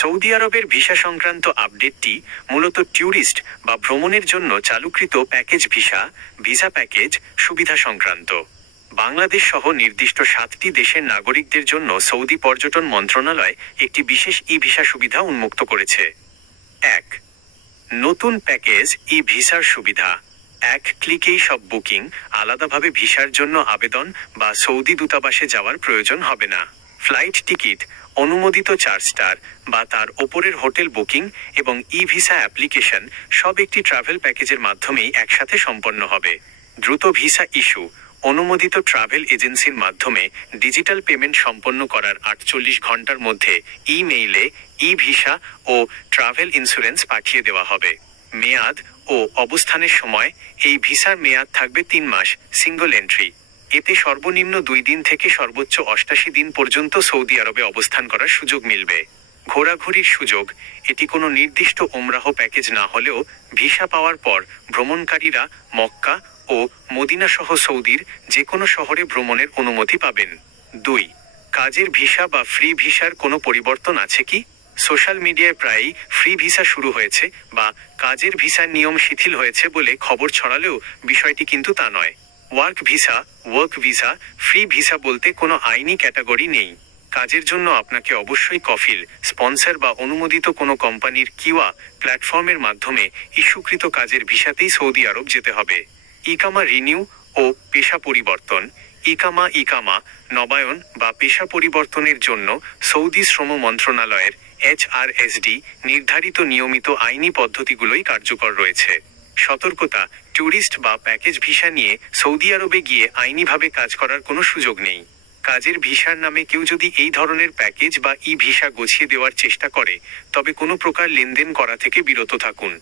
Saudi আরবের visa সংক্রান্ত আপডেটটি মূলত ট্যুরিস্ট বা ভ্রমণের জন্য চালুকৃত প্যাকেজ ভিসা প্যাকেজ সুবিধা সংক্রান্ত। বাংলাদেশ সহ নির্দিষ্ট 7টি দেশের নাগরিকদের জন্য সৌদি পর্যটন মন্ত্রণালয় একটি বিশেষ ভিসা সুবিধা উন্মুক্ত করেছে। 1. নতুন প্যাকেজ ভিসার সুবিধা। এক ক্লিকেই সব বুকিং, আলাদাভাবে ভিসার জন্য আবেদন বা সৌদি দূতাবাসে যাওয়ার প্রয়োজন হবে না। ফ্লাইট টিকিট, অনুমোদিত 4 স্টার বা তার ওপরের হোটেল বুকিং এবং ভিসা অ্যাপ্লিকেশন সব একটি ট্রাভেল প্যাকেজের মাধ্যমেই একসাথে সম্পন্ন হবে। দ্রুত ভিসা ইস্যু, অনুমোদিত ট্রাভেল এজেন্সির মাধ্যমে ডিজিটাল পেমেন্ট সম্পন্ন করার 48 ঘন্টার মধ্যে ইমেইলে ভিসা ও ট্রাভেল ইন্স্যুরেন্স পাঠিয়ে দেওয়া হবে। মেয়াদ ও অবস্থানের সময়, এই ভিসার মেয়াদ থাকবে 3 মাস, সিঙ্গল এন্ট্রি। এতে সর্বনিম্ন 2 দিন থেকে সর্বোচ্চ 88 দিন পর্যন্ত সৌদি আরবে অবস্থান করার সুযোগ মিলবে। ঘোরাঘুরির সুযোগ, এটি কোনো নির্দিষ্ট ওমরাহ প্যাকেজ না হলেও ভিসা পাওয়ার পর ভ্রমণকারীরা মক্কা ও মদিনা সহ সৌদির যে কোনো শহরে ভ্রমণের অনুমতি পাবেন। 2. কাজের ভিসা বা ফ্রি ভিসার কোনো পরিবর্তন আছে কি? সোশ্যাল মিডিয়ায় প্রায়ই ফ্রি ভিসা শুরু হয়েছে বা কাজের ভিসার নিয়ম শিথিল হয়েছে বলে খবর ছড়ালেও বিষয়টি কিন্তু তা নয়। ওয়ার্ক ভিসা, ফ্রি ভিসা বলতে কোনো আইনি ক্যাটাগরি নেই। কাজের জন্য আপনাকে অবশ্যই কফিল, স্পন্সর বা অনুমোদিত কোনো কোম্পানির কিওয়া প্ল্যাটফর্মের মাধ্যমে ইস্যুকৃত কাজের ভিসাতেই সৌদি আরব যেতে হবে। ইকামা রিনিউ ও পেশা পরিবর্তন। ইকামা নবায়ন বা পেশা পরিবর্তনের জন্য সৌদি শ্রম মন্ত্রণালয়ের HRSD নির্ধারিত নিয়মিত আইনি পদ্ধতিগুলোই কার্যকর রয়েছে। সতর্কতা, ট্যুরিস্ট বা প্যাকেজ ভিসা নিয়ে সৌদি আরবে গিয়ে আইনিভাবে কাজ করার কোনো সুযোগ নেই। কাজের ভিসার নামে কেউ যদি এই ধরনের প্যাকেজ বা ভিসা গছিয়ে দেওয়ার চেষ্টা করে, তবে কোনো প্রকার লেনদেন করা থেকে বিরত থাকুন।